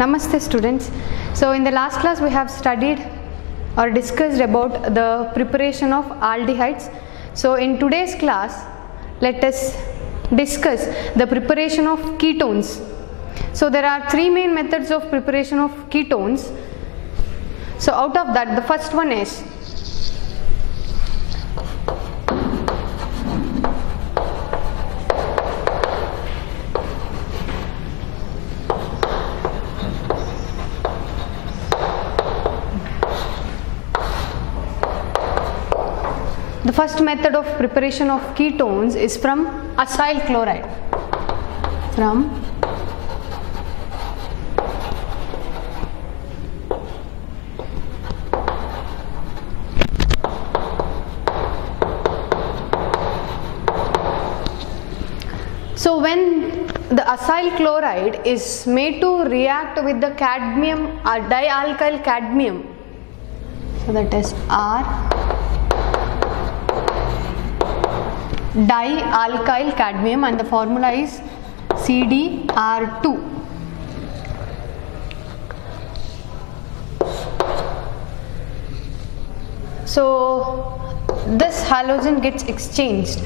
Namaste students. So in the last class we have studied or discussed about the preparation of aldehydes. So in today's class let us discuss the preparation of ketones. So there are three main methods of preparation of ketones. So out of that the first one is the first method of preparation of ketones is from acyl chloride. So when the acyl chloride is made to react with the cadmium or dialkyl cadmium, so that is R dialkyl cadmium, and the formula is CdR2. So this halogen gets exchanged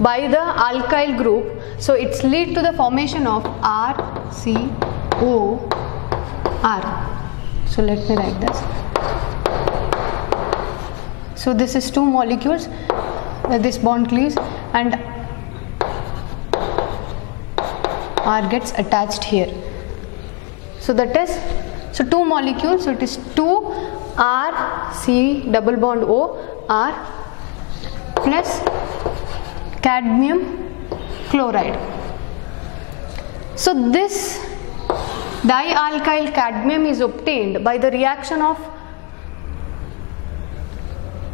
by the alkyl group, so it's lead to the formation of RCOR. So let me write this. So this is two molecules, this bond cleaves and R gets attached here. So that is, so two molecules, so it is 2 R C double bond O R plus cadmium chloride. So this dialkyl cadmium is obtained by the reaction of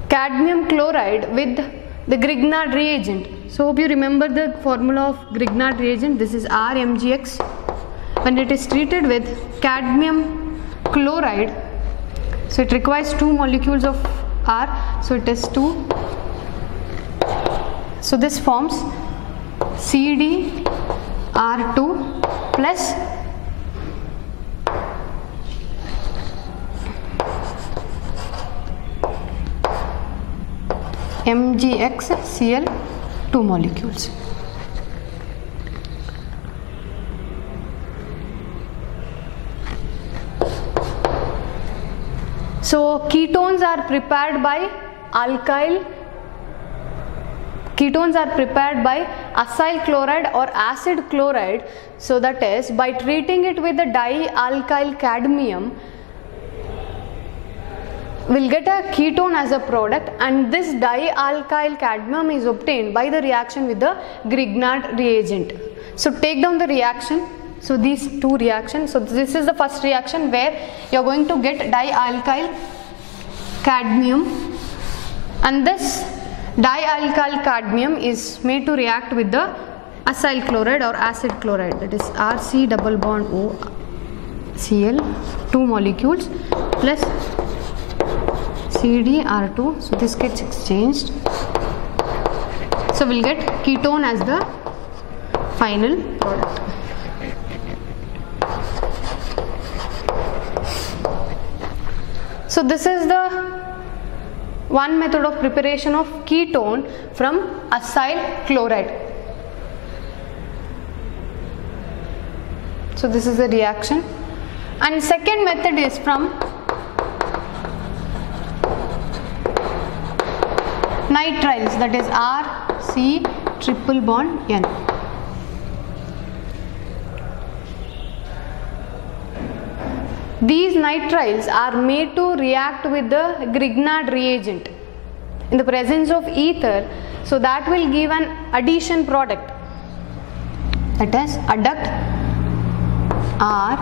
cadmium chloride with the Grignard reagent. So hope you remember the formula of Grignard reagent. This is RMgX. When it is treated with cadmium chloride, so it requires two molecules of R, so it is 2. So this forms CdR2 plus MgXCl, two molecules. So ketones are prepared by acyl chloride or acid chloride. So that is, by treating it with the dialkyl cadmium, we'll get a ketone as a product, and this dialkyl cadmium is obtained by the reaction with the Grignard reagent. So take down the reaction. So these two reactions, so this is the first reaction where you are going to get dialkyl cadmium, and this dialkyl cadmium is made to react with the acyl chloride or acid chloride, that is RC double bond O Cl, two molecules plus CdR2. So this gets exchanged, so we'll get ketone as the final product. So this is the one method of preparation of ketone from acyl chloride. So this is the reaction, and second method is from nitriles, that is RC triple bond N. These nitriles are made to react with the Grignard reagent in the presence of ether, so that will give an addition product, that is adduct R.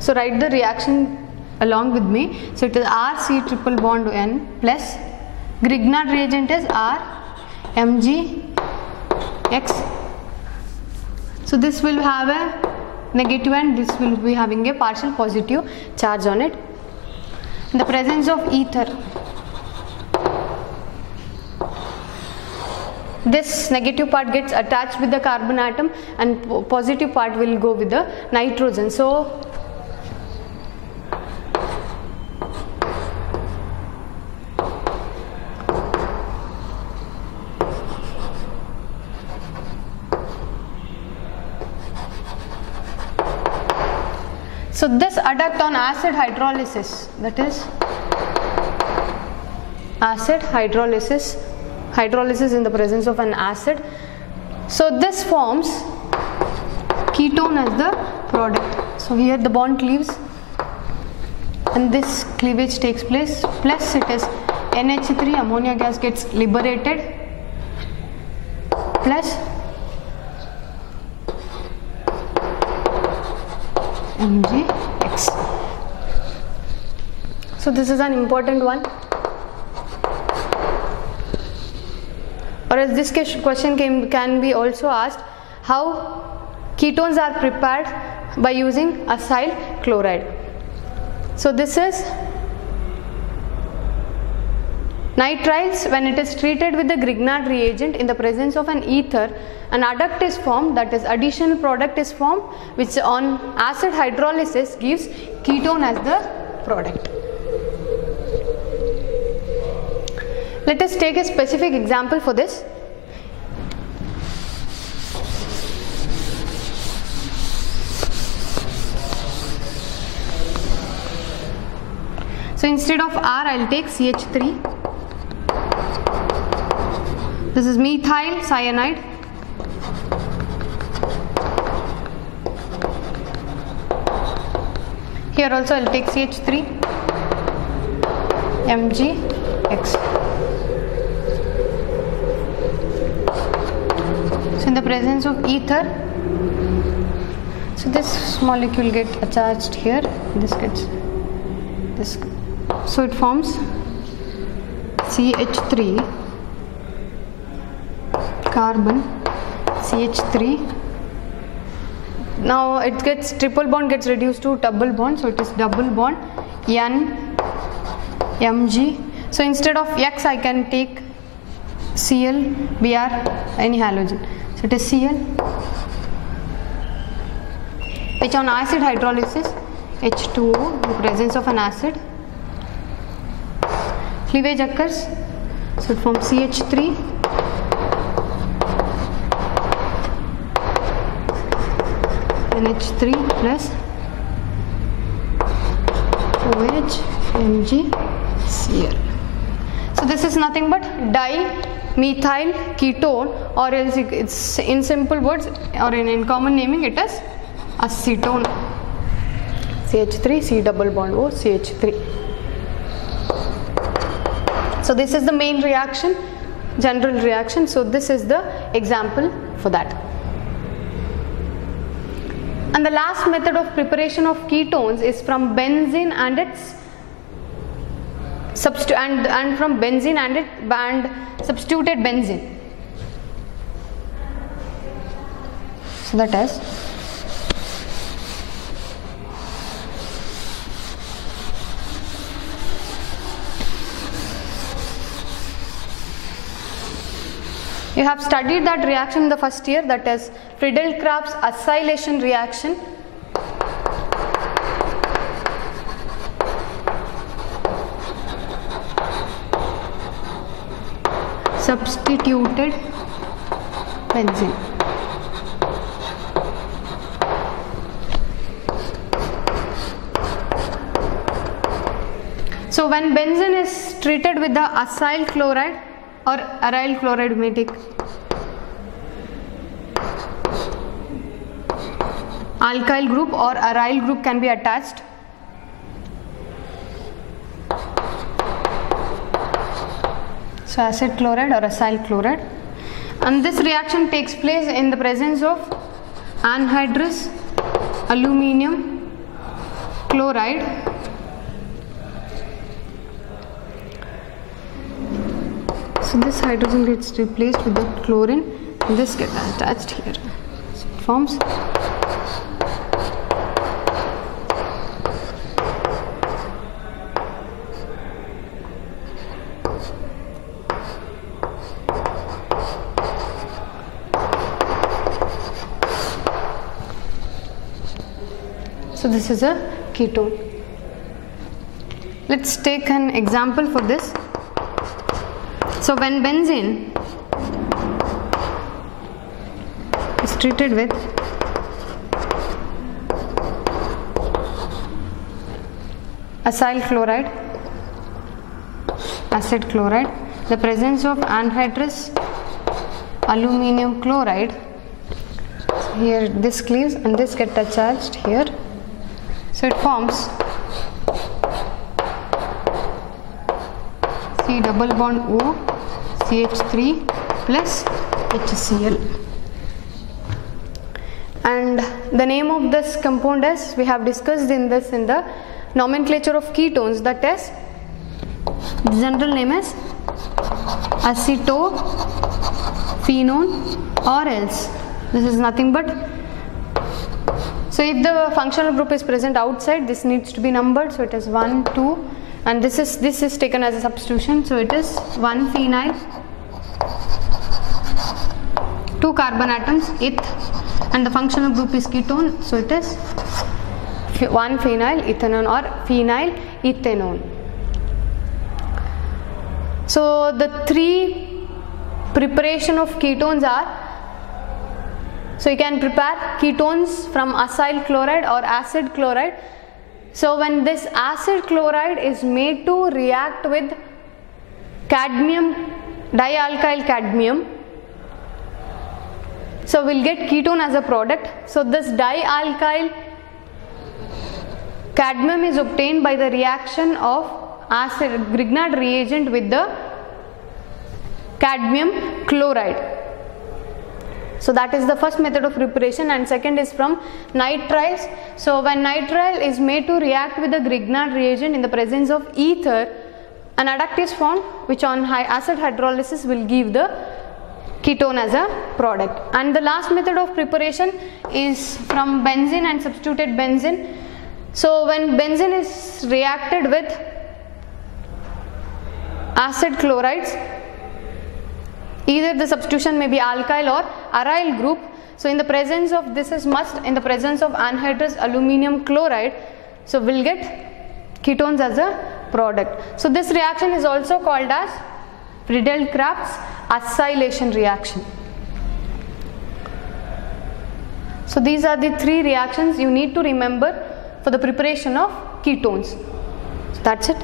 So write the reaction along with me. So it is RC triple bond N plus Grignard reagent is R MgX. So this will have a negative and this will be having a partial positive charge on it. In the presence of ether, this negative part gets attached with the carbon atom and positive part will go with the nitrogen. So this adduct on acid hydrolysis, that is acid hydrolysis in the presence of an acid. So this forms ketone as the product. So here the bond cleaves and this cleavage takes place, plus it is NH3, ammonia gas gets liberated, plus MgX. So this is an important one. Or as this question can be also asked, how ketones are prepared by using acyl chloride. So this is nitriles. When it is treated with the Grignard reagent in the presence of an ether, an adduct is formed, that is additional product is formed, which on acid hydrolysis gives ketone as the product. Let us take a specific example for this. So instead of R, I will take CH3. This is methyl cyanide. Here also I will take CH3, MgX. So in the presence of ether, so this molecule gets attached here, this gets this, so it forms CH3 carbon CH3. Now it gets triple bond gets reduced to double bond, so it is double bond N Mg. So instead of X I can take Cl, Br, any halogen. So it is Cl, which on acid hydrolysis H2O, in the presence of an acid, cleavage occurs, so it forms CH3 NH3 plus OH MgCl. So this is nothing but dimethyl ketone, or else it's in simple words or in common naming it as acetone. CH3 C double bond O CH3. So this is the main reaction, general reaction. So this is the example for that. And the last method of preparation of ketones is from benzene and its from benzene and substituted benzene. So that is you have studied that reaction in the first year, that is Friedel-Crafts acylation reaction. Substituted benzene. So when benzene is treated with the acyl chloride or aryl chloride, may take alkyl group or aryl group can be attached. So acid chloride or acyl chloride, and this reaction takes place in the presence of anhydrous aluminium chloride so this hydrogen gets replaced with the chlorine and this gets attached here, so it forms So this is a ketone. Let's take an example for this. So when benzene is treated with acyl chloride, acid chloride, the presence of anhydrous aluminium chloride, here this cleaves and this get attached here, so it forms C double bond O CH3 plus HCl. And the name of this compound, as we have discussed in the nomenclature of ketones, that is, the general name is acetophenone, or else this is nothing but, so if the functional group is present outside, this needs to be numbered, so it is 1, 2, and this is taken as a substitution, so it is 1 phenyl, 2 carbon atoms, eth, and the functional group is ketone, so it is 1 phenyl ethanol or phenyl ethanol. So the three preparation of ketones are, so you can prepare ketones from acyl chloride or acid chloride. So when this acid chloride is made to react with cadmium, dialkyl cadmium, so we'll get ketone as a product. So this dialkyl cadmium is obtained by the reaction of acid Grignard reagent with the cadmium chloride. So that is the first method of preparation, and second is from nitriles. So when nitrile is made to react with the Grignard reagent in the presence of ether, an adduct is formed which on acid hydrolysis will give the ketone as a product. And the last method of preparation is from benzene and substituted benzene. So when benzene is reacted with acid chlorides, either the substitution may be alkyl or aryl group. So in the presence of, this is must, in the presence of anhydrous aluminium chloride, so we'll get ketones as a product. So this reaction is also called as Friedel-Crafts acylation reaction. So these are the three reactions you need to remember for the preparation of ketones. So that's it.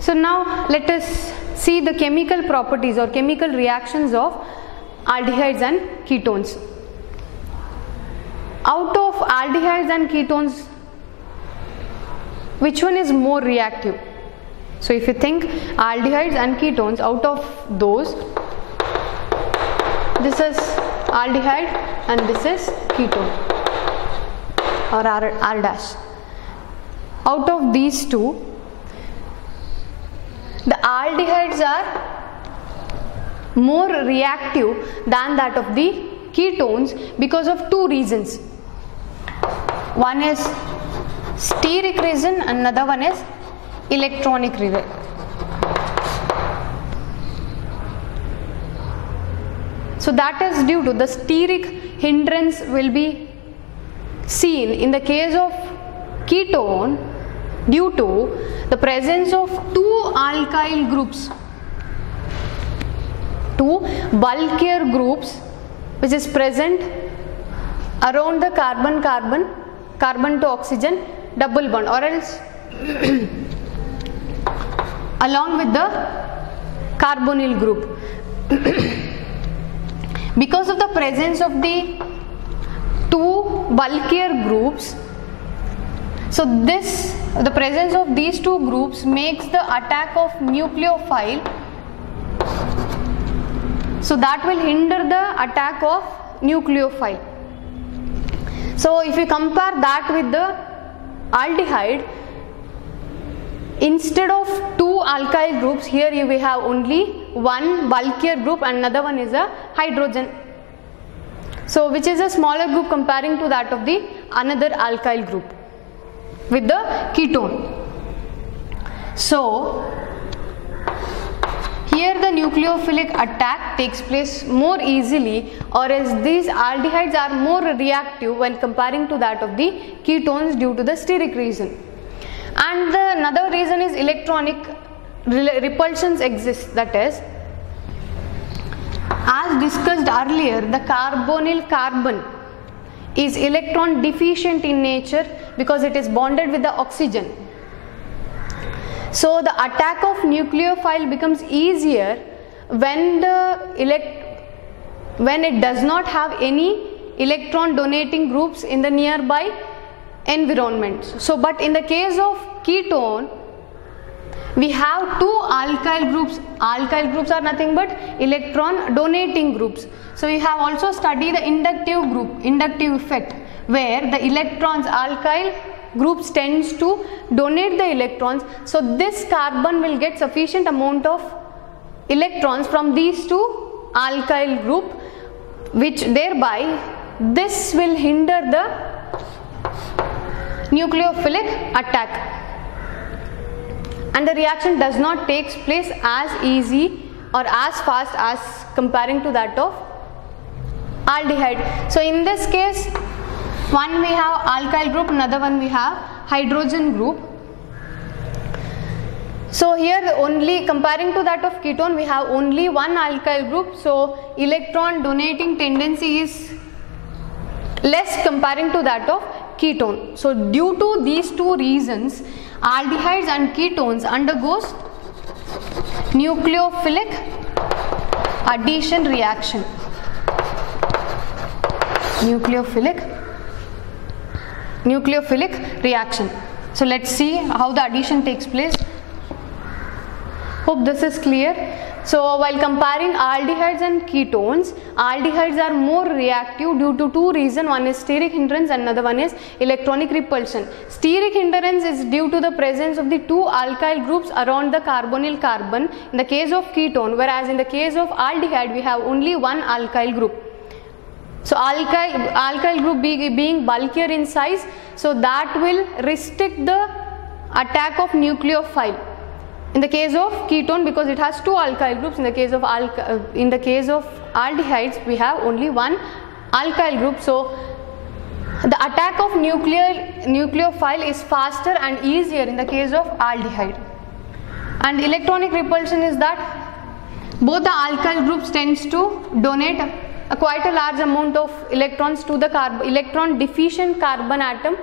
So now let us see the chemical properties or chemical reactions of aldehydes and ketones. Out of aldehydes and ketones, which one is more reactive? So if you think aldehydes and ketones, out of those, this is aldehyde and this is ketone or R dash. Out of these two, the aldehydes are more reactive than that of the ketones because of two reasons. One is steric reason, another one is electronic reason. So that is due to the steric hindrance will be seen in the case of ketone due to the presence of two alkyl groups, two bulkier groups which is present around the carbon to oxygen double bond, or else along with the carbonyl group. Because of the presence of the two bulkier groups, so the presence of these two groups makes the attack of nucleophile So that will hinder the attack of nucleophile. So if you compare that with the aldehyde, instead of two alkyl groups, here we have only one bulkier group and another one is a hydrogen. So which is a smaller group comparing to that of the another alkyl group with the ketone. So here the nucleophilic attack takes place more easily, or else these aldehydes are more reactive when comparing to that of the ketones due to the steric reason. And another reason is electronic repulsions exist, that is, as discussed earlier, the carbonyl carbon is electron deficient in nature because it is bonded with the oxygen. So the attack of nucleophile becomes easier when it does not have any electron donating groups in the nearby environment. So but in the case of ketone, we have two alkyl groups. Alkyl groups are nothing but electron donating groups. So you have also studied the inductive group, inductive effect, where the electrons, alkyl groups tends to donate the electrons. So this carbon will get sufficient amount of electrons from these two alkyl group, which thereby this will hinder the nucleophilic attack, and the reaction does not take place as easy or as fast as comparing to that of aldehyde. So in this case, one we have alkyl group, another one we have hydrogen group. So here only comparing to that of ketone, we have only one alkyl group, so electron donating tendency is less comparing to that of ketone. So due to these two reasons, aldehydes and ketones undergoes nucleophilic addition reaction. Nucleophilic reaction. So let's see how the addition takes place. Hope this is clear. So while comparing aldehydes and ketones, aldehydes are more reactive due to two reasons. One is steric hindrance and another one is electronic repulsion. Steric hindrance is due to the presence of the two alkyl groups around the carbonyl carbon in the case of ketone, whereas in the case of aldehyde we have only one alkyl group. So alkyl group being bulkier in size, so that will restrict the attack of nucleophile. In the case of ketone, because it has two alkyl groups, in the case of aldehydes we have only one alkyl group. So the attack of nucleophile is faster and easier in the case of aldehyde. And electronic repulsion is that both the alkyl groups tends to donate quite a large amount of electrons to the electron deficient carbon atom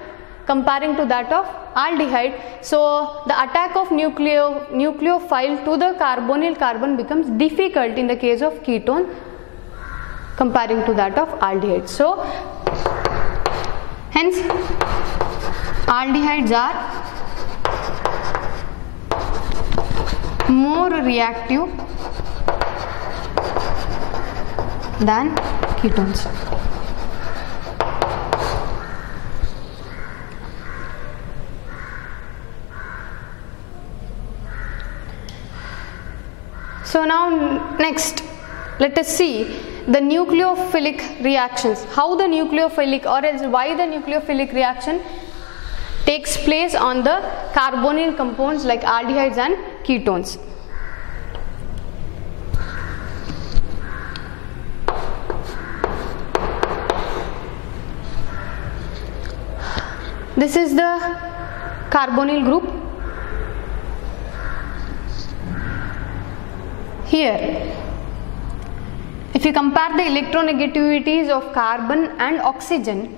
comparing to that of aldehyde. So the attack of nucleophile to the carbonyl carbon becomes difficult in the case of ketone comparing to that of aldehyde. So hence aldehydes are more reactive than ketones. So now next let us see the nucleophilic reactions, how the nucleophilic or else why the nucleophilic reaction takes place on the carbonyl compounds like aldehydes and ketones. This is the carbonyl group. Here, if you compare the electronegativities of carbon and oxygen,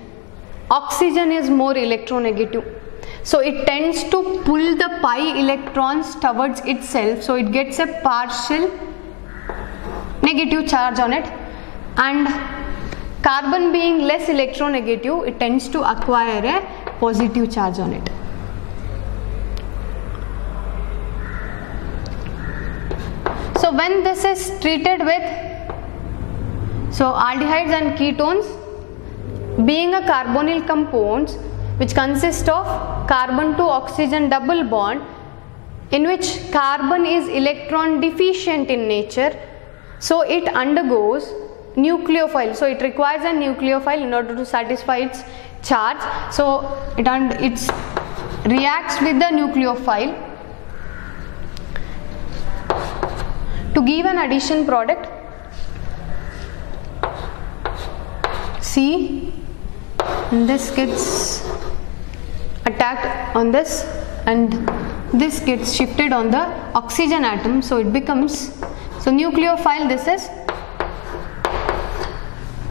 oxygen is more electronegative. So it tends to pull the pi electrons towards itself, so it gets a partial negative charge on it, and carbon being less electronegative, it tends to acquire a positive charge on it. So when this is treated with So aldehydes and ketones being a carbonyl compounds which consist of carbon to oxygen double bond in which carbon is electron deficient in nature, so it undergoes nucleophile. So it requires a nucleophile in order to satisfy its charge. So it reacts with the nucleophile to give an addition product C, and this gets attacked on this and this gets shifted on the oxygen atom, so it becomes, so nucleophile, this is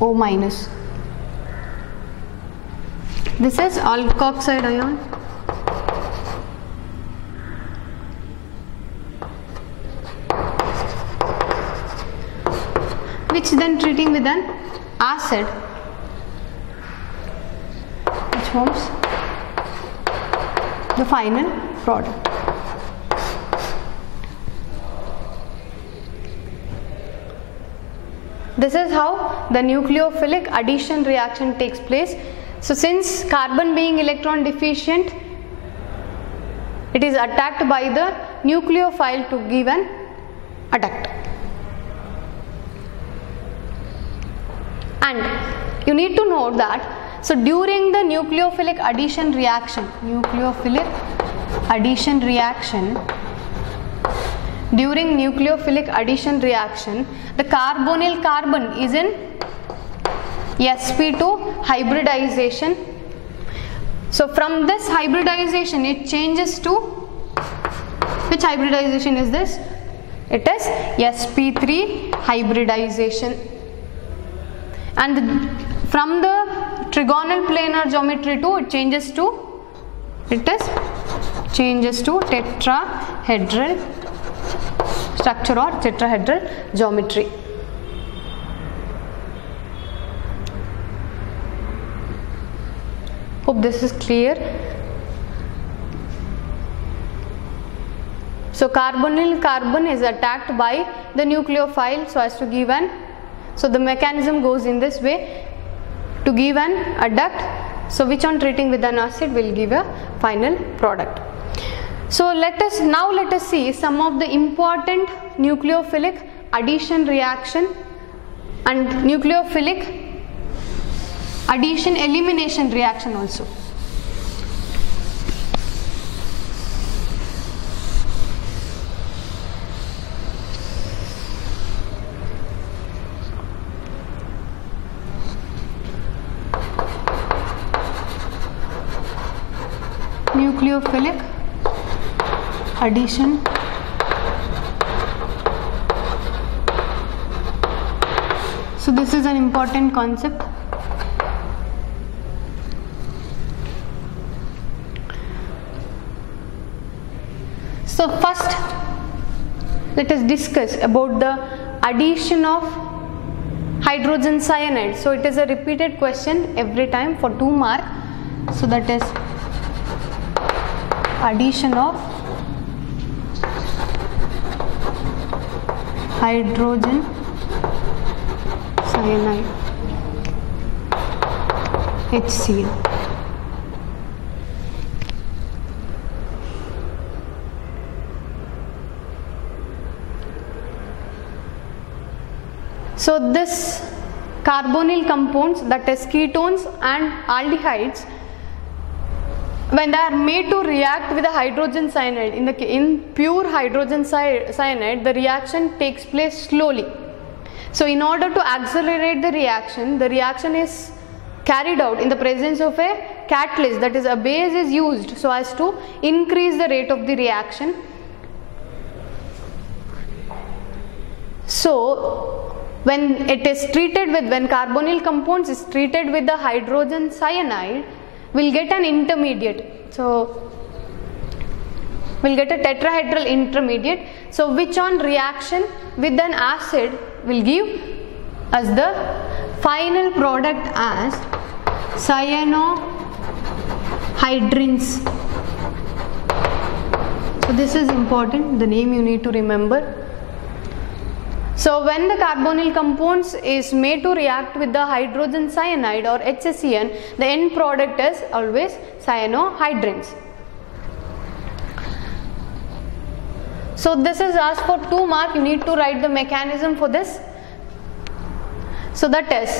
O minus. This is alkoxide ion. Which then treating with an acid, which forms the final product. This is how the nucleophilic addition reaction takes place. So since carbon being electron deficient, it is attacked by the nucleophile to give an adduct. And you need to note that, so during the nucleophilic addition reaction, during nucleophilic addition reaction, the carbonyl carbon is in sp2 hybridization. So from this hybridization it changes to, which hybridization is this? It is sp3 hybridization. And from the trigonal planar geometry too, it changes to tetrahedral structure or tetrahedral geometry. Hope this is clear. So carbonyl carbon is attacked by the nucleophile so as to give an, so the mechanism goes in this way to give an adduct, so which on treating with an acid will give a final product. So let us see some of the important nucleophilic addition reaction and nucleophilic addition elimination reaction also. Nucleophilic addition so this is an important concept. So first let us discuss about the addition of hydrogen cyanide. So it is a repeated question every time for 2 marks. So that is addition of hydrogen cyanide HCl. So this carbonyl compounds, that is ketones and aldehydes, when they are made to react with a hydrogen cyanide, in pure hydrogen cyanide, the reaction takes place slowly. So in order to accelerate the reaction is carried out in the presence of a catalyst, that is a base is used so as to increase the rate of the reaction. So when it is treated with, when carbonyl compounds is treated with the hydrogen cyanide, we'll get an intermediate. So we'll get a tetrahedral intermediate. So which on reaction with an acid will give us the final product as cyanohydrins. So this is important, the name you need to remember. So when the carbonyl compounds is made to react with the hydrogen cyanide or HCN, the end product is always cyanohydrins. So this is asked for 2 marks. You need to write the mechanism for this. So that is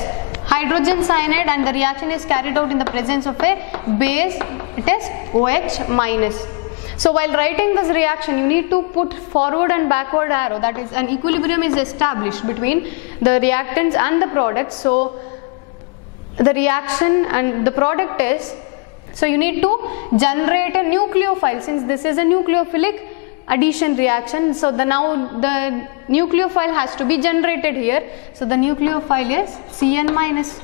hydrogen cyanide and the reaction is carried out in the presence of a base, it is OH minus. So while writing this reaction, you need to put forward and backward arrow, that is an equilibrium is established between the reactants and the product. So the reaction and the product is, so you need to generate a nucleophile, since this is a nucleophilic addition reaction. So now the nucleophile has to be generated here. So the nucleophile is Cn minus.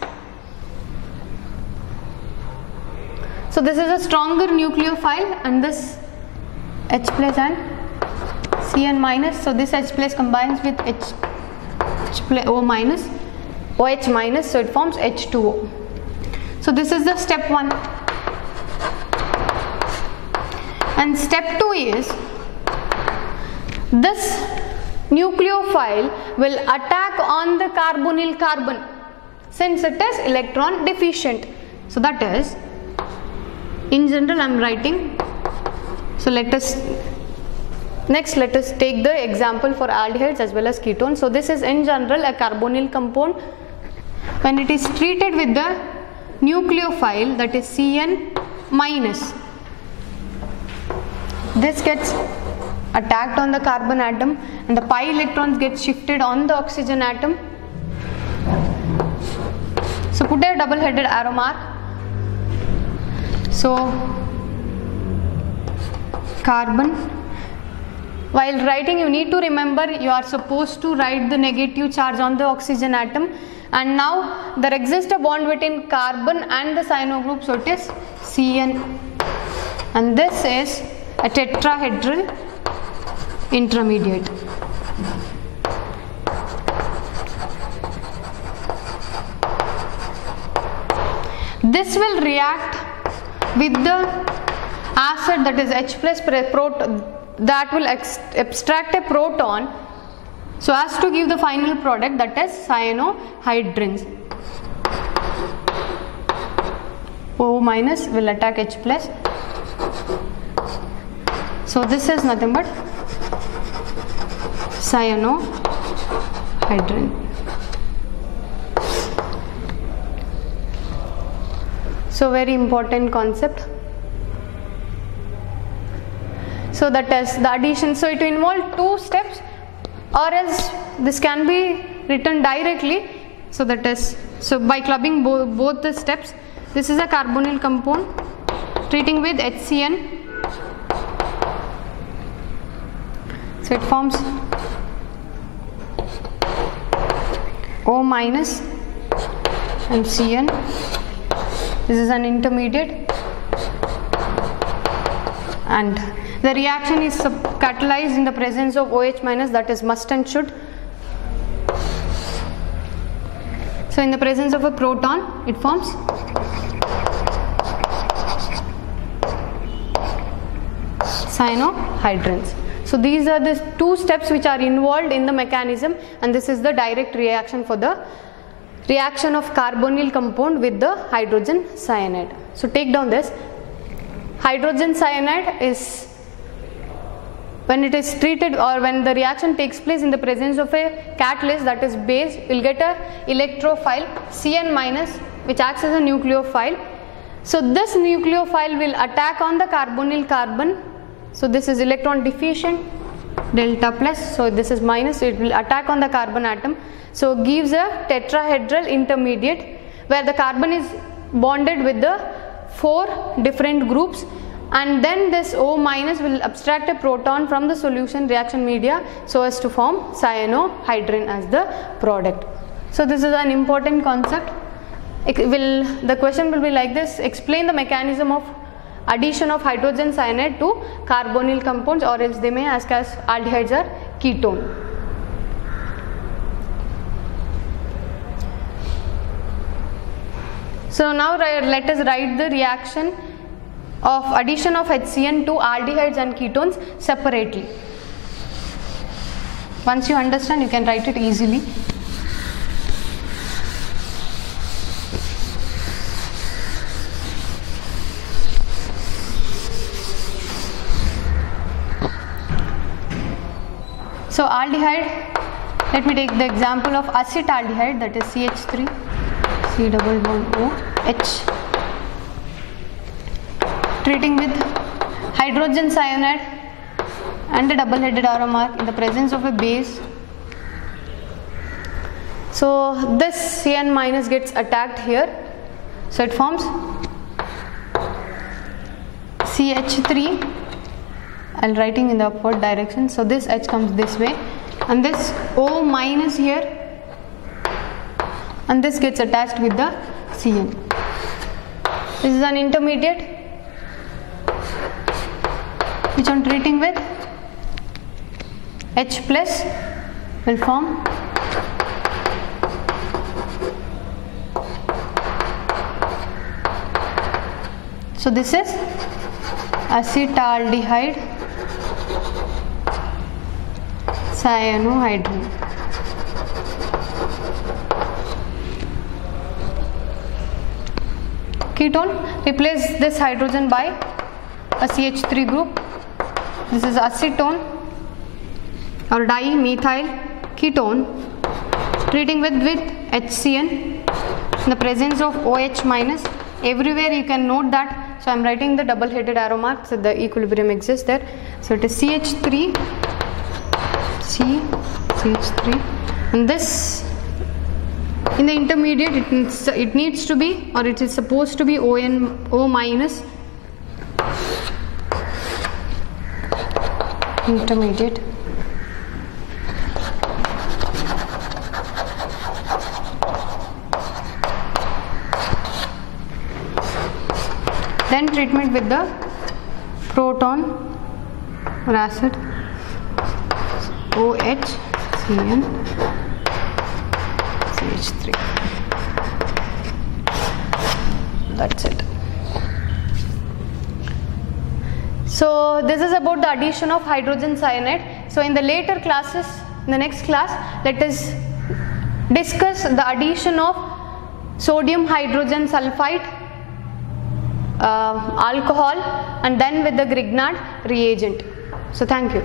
So this is a stronger nucleophile and this H plus and Cn minus. So this H plus combines with O minus, OH minus, so it forms H2O. So this is the step 1. And step 2 is, this nucleophile will attack on the carbonyl carbon since it is electron deficient. So that is, in general I am writing. So let us take the example for aldehydes as well as ketones. So this is in general a carbonyl compound. When it is treated with the nucleophile, that is Cn minus, this gets attacked on the carbon atom and the pi electrons get shifted on the oxygen atom. So put a double headed arrow mark. So carbon, while writing you need to remember you are supposed to write the negative charge on the oxygen atom, and now there exists a bond between carbon and the cyano group, so it is Cn, and this is a tetrahedral intermediate. This will react with the acid, that is H plus proton, that will abstract a proton so as to give the final product, that is cyanohydrins. O minus will attack H plus. So this is nothing but cyanohydrin. So very important concept. So that is the addition. So it will involve 2 steps, or else this can be written directly. So that is, so by clubbing both the steps, this is a carbonyl compound treating with HCN. So it forms O minus and Cn. This is an intermediate, and the reaction is catalyzed in the presence of OH minus, that is must and should. So in the presence of a proton, it forms cyanohydrins. So these are the 2 steps which are involved in the mechanism, and this is the direct reaction for the reaction of carbonyl compound with the hydrogen cyanide. So take down this. Hydrogen cyanide is, when it is treated or when the reaction takes place in the presence of a catalyst, that is base, will get a electrophile Cn minus, which acts as a nucleophile. So this nucleophile will attack on the carbonyl carbon. So this is electron deficient, delta plus, so this is minus, so it will attack on the carbon atom. So gives a tetrahedral intermediate where the carbon is bonded with the 4 different groups, and then this O minus will abstract a proton from the solution reaction media so as to form cyanohydrin as the product. So this is an important concept. The question will be like this: explain the mechanism of addition of hydrogen cyanide to carbonyl compounds, or else they may ask as aldehydes or ketone. So now let us write the reaction of addition of HCN to aldehydes and ketones separately. Once you understand, you can write it easily. So aldehyde, let me take the example of acetaldehyde, that is CH3, C double bond O H. Treating with hydrogen cyanide and a double-headed arrow mark in the presence of a base. So this Cn minus gets attacked here. So it forms CH3. I'll writing in the upward direction. So this H comes this way, and this O minus here, and this gets attached with the Cn. This is an intermediate which I'm treating with H plus will form so this is acetaldehyde cyanohydrine. Ketone, replace this hydrogen by a CH3 group. This is acetone or dimethyl ketone, treating with HCN in the presence of OH minus. Everywhere you can note that, so I am writing the double headed arrow mark, so the equilibrium exists there. So it is CH3, CH3, and this in the intermediate it needs to be, or it is supposed to be O minus intermediate. Then treatment with the proton or acid OHCN CH3. That's it. So this is about the addition of hydrogen cyanide. So in the later classes, in the next class, let us discuss the addition of sodium hydrogen sulfide, alcohol, and then with the Grignard reagent. So thank you.